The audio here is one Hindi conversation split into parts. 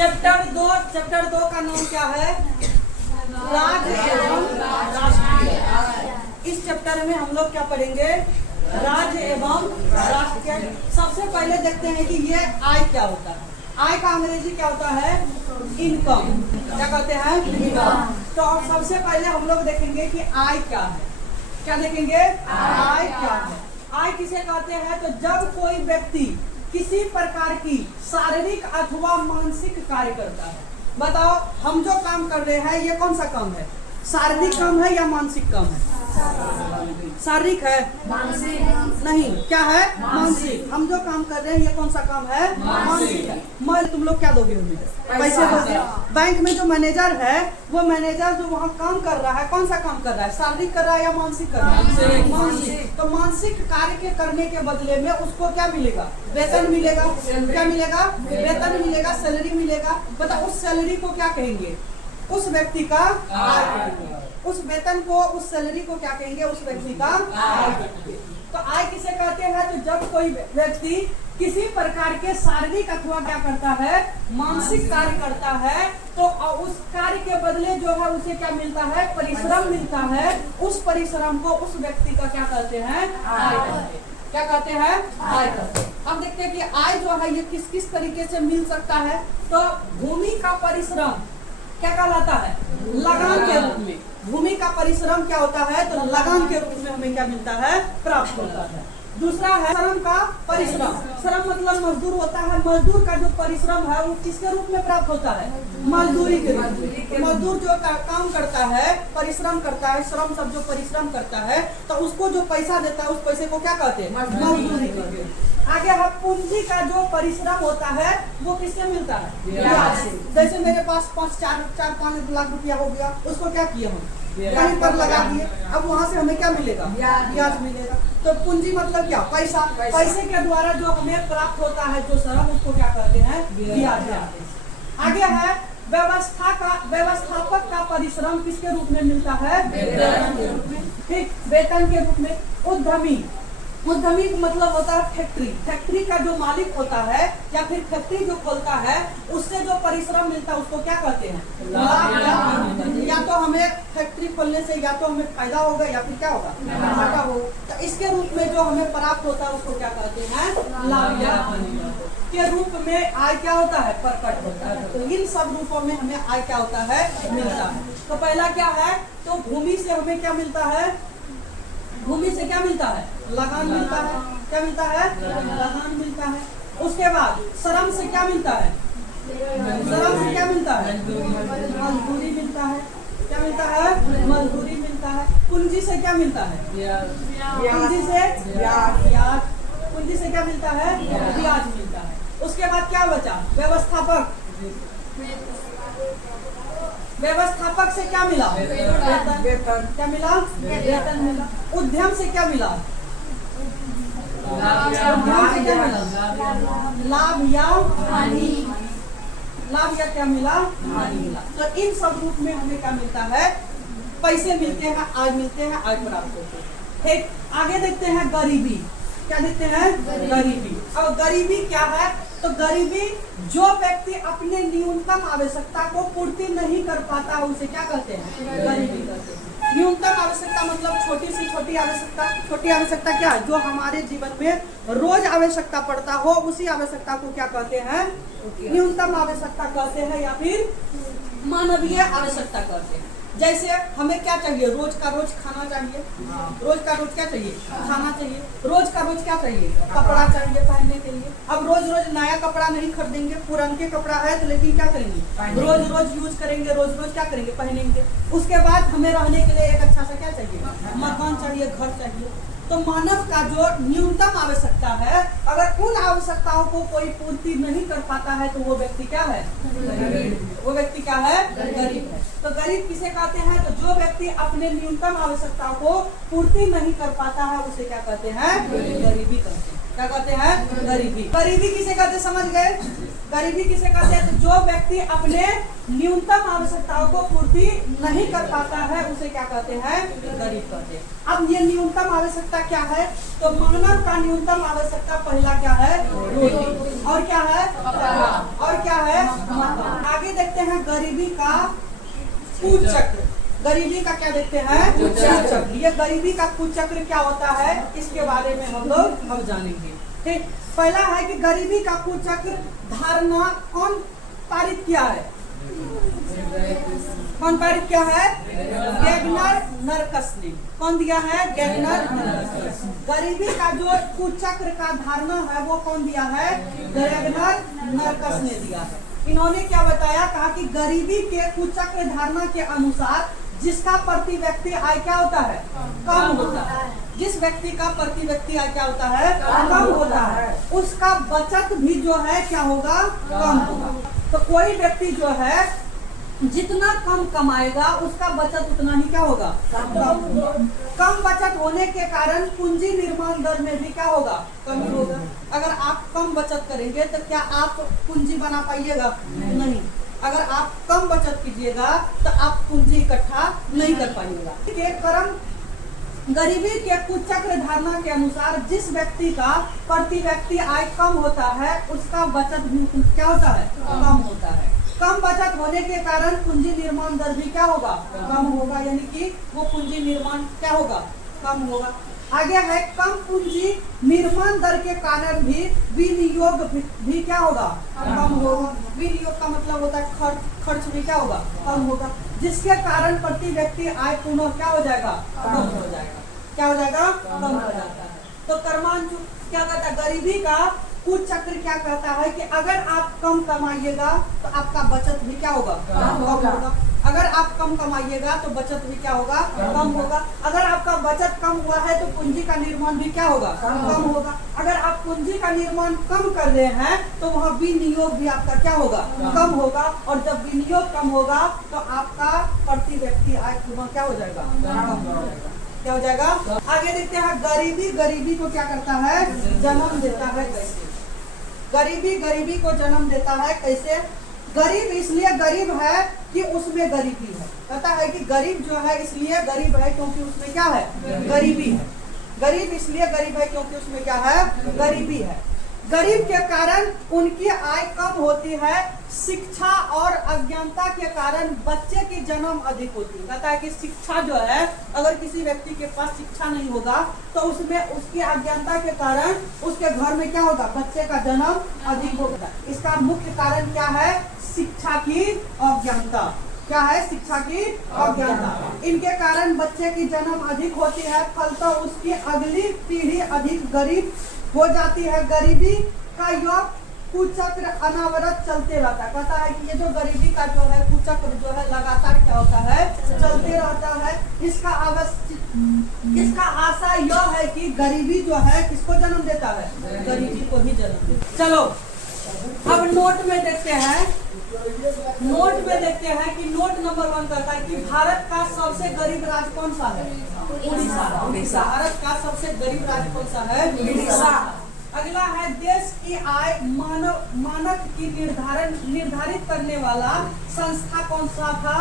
चैप्टर 2 का नाम क्या है? राज्य एवं राष्ट्रीय। इस चैप्टर में हम लोग क्या पढ़ेंगे? राज्य एवं राष्ट्रीय। सबसे पहले देखते हैं कि ये आय क्या होता है। आय का अंग्रेजी क्या होता है? इनकम। क्या कहते हैं? इनकम। तो सबसे पहले हम लोग देखेंगे कि आय क्या है। क्या देखेंगे? आय क्या है। आय किसे कहते हैं? तो जब कोई व्यक्ति किसी प्रकार की शारीरिक अथवा मानसिक कार्य करता है। बताओ, हम जो काम कर रहे हैं ये कौन सा काम है? शारीरिक काम है या मानसिक काम है? शारीरिक है? मानसिक नहीं, क्या है? मानसिक। हम जो काम कर रहे हैं ये कौन सा काम है? मानसिक है। मान तुम लोग क्या दोगे हमें? पैसे दोगे। बैंक में जो मैनेजर है वो मैनेजर जो वहाँ काम कर रहा है कौन सा काम कर रहा है? शारीरिक कर रहा है या मानसिक कर रहा है? मानसिक। तो मानसिक कार्य के करने के बदले में उसको क्या मिलेगा? वेतन मिलेगा। क्या मिलेगा? वेतन मिलेगा, सैलरी मिलेगा। बताओ उस सैलरी को क्या कहेंगे? उस व्यक्ति का आय। उस वेतन को, उस सैलरी को क्या कहेंगे? उस व्यक्ति का आय। तो आय किसे कहते हैं? तो जब कोई व्यक्ति किसी प्रकार के शारीरिक अथवा क्या करता है? मानसिक कार्य करता है तो उस कार्य के बदले जो है उसे क्या मिलता है? परिश्रम मिलता है। उस परिश्रम को उस व्यक्ति का क्या कहते हैं? आय कहते हैं। क्या कहते हैं? आय कहते हैं। अब देखते हैं कि आय जो है ये किस किस तरीके से मिल सकता है। तो भूमि का परिश्रम क्या कहलाता है? लगान के रूप में। भूमि का परिश्रम क्या होता है? तो लगान के रूप में हमें क्या मिलता है? प्राप्त होता है। दूसरा है श्रम का परिश्रम। श्रम मतलब मजदूर होता है। मजदूर का जो परिश्रम है वो किसके रूप में प्राप्त होता है? मजदूरी के रूप में। मजदूर जो काम करता है, परिश्रम करता है, श्रम सब जो परिश्रम करता है तो उसको जो पैसा देता है उस पैसे को क्या कहते हैं? मजदूरी कहते हैं। आगे है पूंजी का जो परिश्रम होता है वो किससे मिलता है? ब्याज से। जैसे मेरे पास 4-5 लाख रुपया हो गया, उसको क्या किया हम? कहीं पर लगा दिए। अब वहाँ से हमें क्या मिलेगा? ब्याज मिलेगा। तो पूंजी मतलब क्या? पैसा। पैसे के द्वारा जो हमें प्राप्त होता है जो श्रम उसको क्या कहते हैं? ब्याज। आगे है व्यवस्थापक का परिश्रम किसके रूप में मिलता है? वेतन के रूप में। ठीक, वेतन के रूप में। उद्यमी मतलब होता है फैक्ट्री। फैक्ट्री का जो मालिक होता है या फिर फैक्ट्री जो खोलता है उससे जो परिश्रम मिलता है उसको क्या कहते हैं? लाभ। या तो हमें फैक्ट्री खोलने से या तो हमें फायदा होगा या फिर क्या होगा? घाटा होगा। तो इसके रूप में जो हमें प्राप्त होता है उसको क्या कहते हैं? लाभ के रूप में आय क्या होता है? प्रकट होता है। तो इन सब रूपों में हमें आय क्या होता है? मिलता है। तो पहला क्या है? तो भूमि से हमें क्या मिलता है? भूमि से क्या मिलता है? लगान मिलता है। क्या मिलता है? लगान मिलता है। उसके बाद श्रम से क्या मिलता है? श्रम से क्या मिलता है? मजदूरी मिलता है। क्या मिलता है? मजदूरी मिलता है। पूंजी से क्या मिलता है? पूंजी से ब्याज। पूंजी से क्या मिलता है? ब्याज मिलता है। उसके बाद क्या बचा? व्यवस्थापक। व्यवस्थापक से क्या मिला? वेतन। क्या मिला? वेतन मिला। उद्यम से क्या मिला? उद्यम से क्या मिला? लाभ या हानि। लाभ या क्या मिला? हानि मिला। तो इन सब रूप में हमें क्या मिलता है? पैसे मिलते हैं, आय मिलते हैं, आय प्राप्त होते हैं। ठीक, आगे देखते हैं गरीबी। क्या देखते हैं? गरीबी। अब गरीबी क्या है? तो गरीबी जो व्यक्ति अपने न्यूनतम आवश्यकता को पूर्ति नहीं कर पाता उसे क्या कहते हैं? गरीबी कहते हैं। न्यूनतम आवश्यकता मतलब छोटी से छोटी आवश्यकता। छोटी आवश्यकता क्या है? जो हमारे जीवन में रोज आवश्यकता पड़ता हो उसी आवश्यकता को क्या कहते हैं? न्यूनतम आवश्यकता कहते हैं या फिर मानवीय आवश्यकता कहते हैं। जैसे हमें क्या चाहिए? रोज का रोज खाना चाहिए। रोज का रोज क्या चाहिए? खाना चाहिए। रोज का रोज क्या चाहिए? कपड़ा चाहिए पहनने के लिए। अब रोज रोज नया कपड़ा नहीं खरीदेंगे, पुराने कपड़ा है तो लेकिन क्या करेंगे? रोज रोज यूज करेंगे, रोज रोज क्या करेंगे? पहनेंगे। उसके बाद हमें रहने के लिए एक अच्छा सा क्या चाहिए? मकान चाहिए, घर चाहिए। तो मानव का जो न्यूनतम आवश्यकता है, अगर उन आवश्यकताओं को कोई पूर्ति नहीं कर पाता है तो वो व्यक्ति क्या है? वो व्यक्ति क्या है? गरीब है। तो गरीब किसे कहते हैं? तो जो व्यक्ति अपने न्यूनतम आवश्यकताओं को पूर्ति नहीं कर पाता है उसे क्या कहते हैं? गरीबी कहते हैं। क्या कहते हैं? गरीबी। गरीबी किसे कहते हैं? समझ गए? गरीबी किसे कहते हैं? तो जो व्यक्ति अपने न्यूनतम आवश्यकताओं को पूर्ति नहीं कर पाता है उसे क्या कहते हैं? गरीब कहते हैं। अब ये न्यूनतम आवश्यकता क्या है? तो मानव का न्यूनतम आवश्यकता पहला क्या है? रोटी। और क्या है? और क्या है? मकान। देखते हैं गरीबी का कुचक्र। गरीबी का क्या देखते हैं? कुचक्र। ये गरीबी का कुचक्र क्या होता है इसके बारे में हम लोग अब जानेंगे। ठीक, पहला है कि गरीबी का कुचक्र धारणा कौन पारित किया है? कौन पारित किया है? गैगनर नरकस ने। कौन दिया है? गैगनर नरकस। गरीबी का जो कुचक्र का धारणा है वो कौन दिया है? गैगनर नरकस ने दिया है। इन्होंने क्या बताया? कहा कि गरीबी के कुचक्र धारणा के अनुसार जिसका प्रति व्यक्ति आय क्या होता है? कम होता है। जिस व्यक्ति का प्रति व्यक्ति आय क्या होता है? कम होता है, उसका बचत भी जो है क्या होगा? कम होगा। तो कोई व्यक्ति जो है जितना कम कमाएगा उसका बचत उतना ही क्या होगा? कम बचत होने के कारण पूंजी निर्माण दर में भी क्या होगा? कमी होगा। अगर आप कम बचत करेंगे तो क्या आप पूंजी बना पाइएगा? नहीं। अगर आप कम बचत कीजिएगा तो आप पूंजी इकट्ठा नहीं कर पाइएगा। के कर्म गरीबी के कुचक्र धारणा के अनुसार जिस व्यक्ति का प्रति व्यक्ति आय कम होता है उसका बचत भी क्या होता है? कम होता है। कम बचत होने के कारण पूंजी निर्माण दर भी क्या होगा? कम होगा, यानी कि वो पूंजी निर्माण क्या होगा? कम होगा। आगे है कम पूंजी निर्माण दर के कारण भी विनियोग भी क्या होगा? कम होगा। विनियोग का मतलब होता है खर्च भी क्या होगा? कम होगा, जिसके कारण प्रति व्यक्ति आय पुनः क्या हो जाएगा? कम हो जाएगा। क्या हो जाएगा? कम हो जाता है। तो कर्मांशु क्या कहता है? गरीबी का कुचक्र क्या कहता है कि अगर आप कम कमाइएगा तो आपका बचत भी क्या होगा? कम होगा। अगर आप कम कमाइएगा तो बचत भी क्या होगा? कम होगा। अगर आपका बचत कम हुआ है तो पूंजी का निर्माण भी क्या होगा? कम होगा। अगर आप पूंजी का निर्माण कम कर रहे हैं तो वहाँ विनियोग भी आपका क्या होगा? कम होगा। और जब विनियोग कम होगा तो आपका प्रति व्यक्ति आय पुनः क्या हो जाएगा? कम हो जाएगा। क्या हो जाएगा? आगे देखते हैं गरीबी को क्या करता है? जन्म देता है। कैसे? गरीबी को जन्म देता है। कैसे? गरीब इसलिए गरीब है कि उसमें गरीबी है। कहता है कि गरीब जो है इसलिए गरीब है क्योंकि उसमें क्या है? गरीबी है। गरीब इसलिए गरीब है क्योंकि उसमें क्या है? गरीबी है। गरीब के कारण उनकी आय कम होती है। शिक्षा और अज्ञानता के कारण बच्चे की जन्म अधिक होती है। कहता है कि शिक्षा जो है, अगर किसी व्यक्ति के पास शिक्षा नहीं होगा तो उसमें उसकी अज्ञानता के कारण उसके घर में क्या होगा? बच्चे का जन्म अधिक होगा। इसका मुख्य कारण क्या है? शिक्षा की अज्ञानता। क्या है? शिक्षा की अज्ञानता। इनके कारण बच्चे की जन्म अधिक होती है, फलतः उसकी अगली पीढ़ी अधिक गरीब हो जाती है। गरीबी का योग कुचक्र अनावरत चलते रहता है। कहता है कि ये जो गरीबी का जो है कुचक्र जो है लगातार क्या होता है? चलते रहता है। इसका आशा यह है कि गरीबी जो है किसको जन्म देता है? गरीबी को ही जन्म देता है। चलो अब नोट में देखते हैं। नोट में देखते हैं कि नोट नंबर 1 कहता है कि भारत का सबसे गरीब राज्य कौन सा है? उड़ीसा। भारत का सबसे गरीब राज्य कौन सा है? उड़ीसा। अगला है देश की आय मानक की निर्धारित करने वाला संस्था कौन सा था?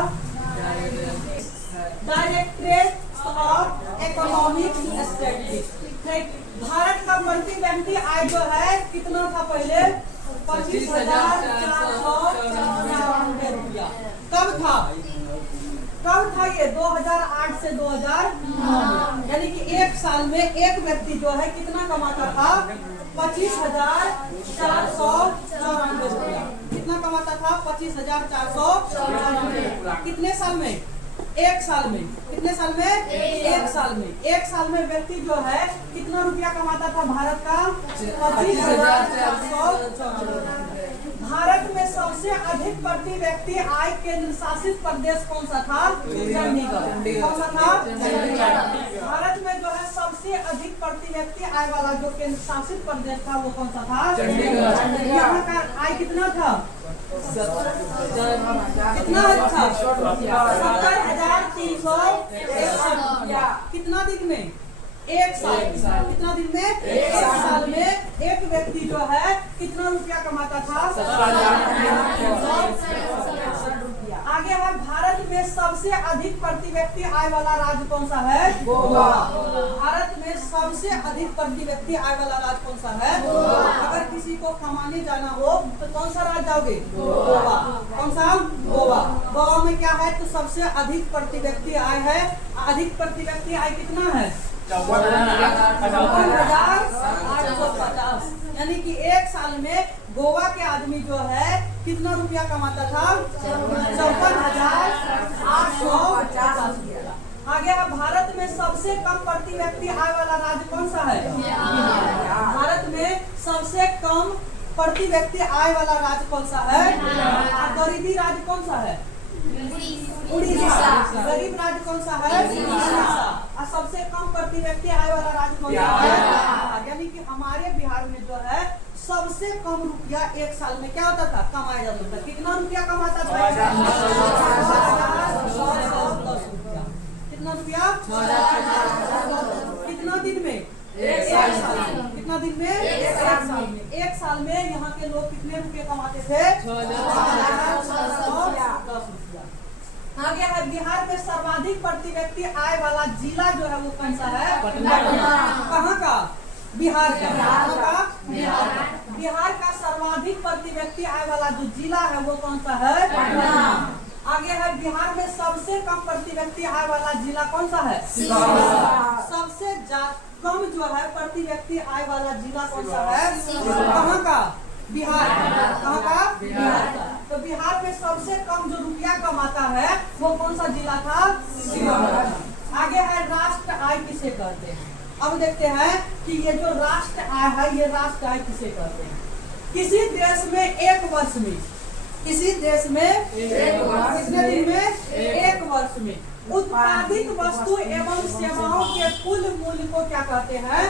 Directorate of economic statistics. Bharat का प्रति व्यक्ति आय जो है कितना था पहले? 25,494 रुपया। कब था ये? 2008 से 2009, यानी कि एक साल में एक व्यक्ति जो है कितना कमाता था? 25,494 रुपया। कितना कमाता था? 25,494। कितने साल में? एक साल में। कितने साल में? एक साल में। एक साल में व्यक्ति जो है कितना रुपया कमाता था भारत का? 25,494। भारत में सबसे अधिक प्रति व्यक्ति आय केंद्र शासित प्रदेश कौन सा था? चंडीगढ़। कौन सा था? भारत में जो है सबसे अधिक प्रति व्यक्ति आय वाला जो केंद्र शासित प्रदेश था वो कौन सा था? चंडीगढ़। यहाँ का आय कितना था? कितना था? 70,361। कितना दिन में? एक साल। कितना दिन में? एक साल में एक व्यक्ति जो है कितना रुपया कमाता था? 70,361 रुपया। आगे है भारत में सबसे अधिक प्रति व्यक्ति आय वाला राज्य कौन सा है? गोवा। भारत में सबसे अधिक प्रति व्यक्ति आय वाला राज्य कौन सा है? अगर किसी को कमाने जाना हो तो कौन सा राज्य जाओगे? गोवा। कौन सा? गोवा। गोवा में क्या है तो सबसे अधिक प्रति व्यक्ति आय है। अधिक प्रति व्यक्ति आय कितना है? 54,850। यानी कि एक साल में गोवा के आदमी जो है कितना रुपया कमाता था? 54,850 रुपया। आगे है भारत में सबसे कम प्रति व्यक्ति आय वाला राज्य कौन सा है? भारत में सबसे कम प्रति व्यक्ति आय वाला राज्य कौन सा है? गरीबी राज्य कौन सा है? उड़ीसा। गरीब राज्य कौन सा है? उड़ीसा। और सबसे कम प्रति व्यक्ति आय वाला राज्य कौन सा है? यानी कि हमारे बिहार में जो है सबसे कम रुपया एक साल में क्या होता था? कमाया जाता था। कितना रुपया कमाता था? 6,10 रुपया। कितना रुपया? कितना दिन में? एक साल। कितना दिन में? एक साल में। एक साल में यहाँ के लोग कितने रुपये कमाते थे? 6,10 रुपया। आगे है बिहार में सर्वाधिक प्रति व्यक्ति आय वाला जिला जो है वो कौन सा है? कहाँ का? बिहार का। बिहार का सर्वाधिक प्रति व्यक्ति आय वाला जो जिला है वो कौन सा है? आगे है बिहार में सबसे कम प्रति व्यक्ति आय वाला जिला कौन सा है? सबसे कम जो है प्रति व्यक्ति आय वाला जिला कौन सा है? कहाँ का? बिहार। कहाँ का? बिहार का। तो बिहार में सबसे कम जो रुपया कमाता है वो कौन सा जिला था? आगे है राष्ट्र आय किसे कहते हैं? अब देखते हैं कि ये जो राष्ट्र आय है ये राष्ट्र आय किसे कहते हैं? किसी देश में एक वर्ष में, किसी देश में कितने दिन में? एक वर्ष में उत्पादित वस्तु एवं सेवाओं के कुल मूल्य को क्या कहते हैं?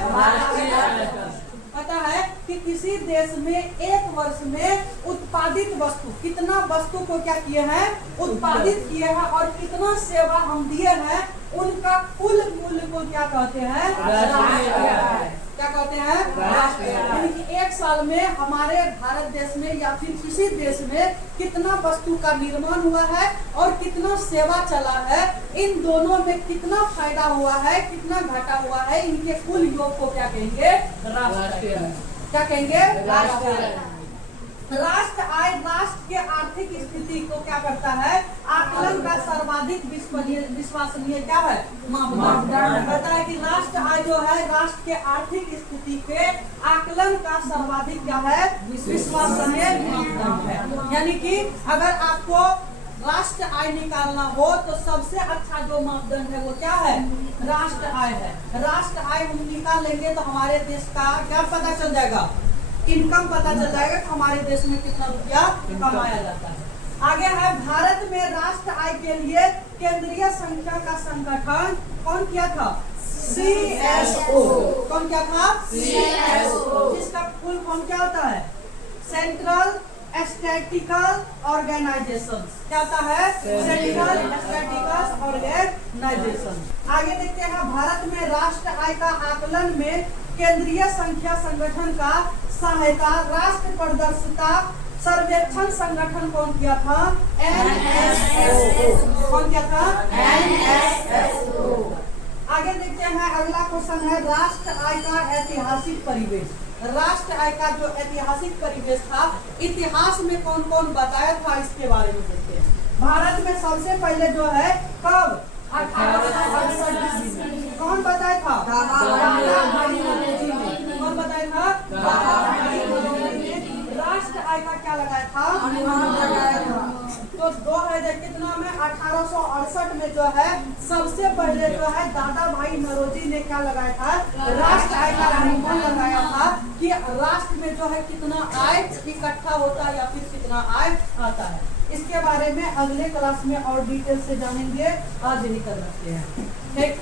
पता है कि किसी देश में एक वर्ष में उत्पादित वस्तु, कितना वस्तु को क्या किए हैं? उत्पादित किए हैं और कितना सेवा हम दिए हैं उनका कुल मूल्य को क्या कहते हैं? क्या कहते हैं? यानी कि एक साल में हमारे भारत देश में या फिर किसी देश में कितना वस्तु का निर्माण हुआ है और कितना सेवा चला है, इन दोनों में कितना फायदा हुआ है, कितना घाटा हुआ है, इनके कुल योग को क्या कहेंगे? राष्ट्रीय। क्या कहेंगे? राष्ट्रीय। राष्ट्र आय राष्ट्र के आर्थिक स्थिति को क्या करता है? आकलन का सर्वाधिक विश्वसनीय क्या है? मापदंड। कहता है कि राष्ट्र आय जो है राष्ट्र के आर्थिक स्थिति के आकलन का सर्वाधिक क्या है? विश्वसनीय मापदंड है। यानी कि अगर आपको राष्ट्र आय निकालना हो तो सबसे अच्छा जो मापदंड है वो क्या है? राष्ट्र आय है। राष्ट्र आय हम निकाल लेंगे तो हमारे देश का क्या पता चल जाएगा? इनकम पता चल जाएगा कि हमारे देश में कितना रुपया कमाया जाता है। आगे है भारत में राष्ट्र आय के लिए केंद्रीय संख्या का संगठन कौन किया था? CSO। कौन क्या था? CSO। जिसका फुल फॉर्म क्या होता है? Central statistical organisation. क्या होता है? Central statistical organisation. आगे देखते हैं भारत में राष्ट्र आय का आकलन में केंद्रीय संख्या संगठन का सहायता राष्ट्र प्रदर्शिता सर्वेक्षण संगठन कौन किया था? NSSO। कौन किया था? NSSO। आगे देखते हैं अगला क्वेश्चन है राष्ट्र आय का ऐतिहासिक परिवेश। राष्ट्र आय का जो ऐतिहासिक परिवेश था इतिहास में कौन कौन बताया था इसके बारे में देखते हैं। भारत में सबसे पहले जो है कब? 1868 में। कौन बताया था? कौन बताया था? राष्ट्र आय का क्या लगाया था? तो 2000 कितना में 1868 में जो है सबसे पहले जो है दादा भाई नौरोजी ने क्या लगाया था? राष्ट्र आय का अनुमान लगाया था कि राष्ट्र में जो है कितना आय इकट्ठा होता है या फिर कितना आय आता है। इसके बारे में अगले क्लास में और डिटेल से जानेंगे। आज निकल रखते हैं। ठीक।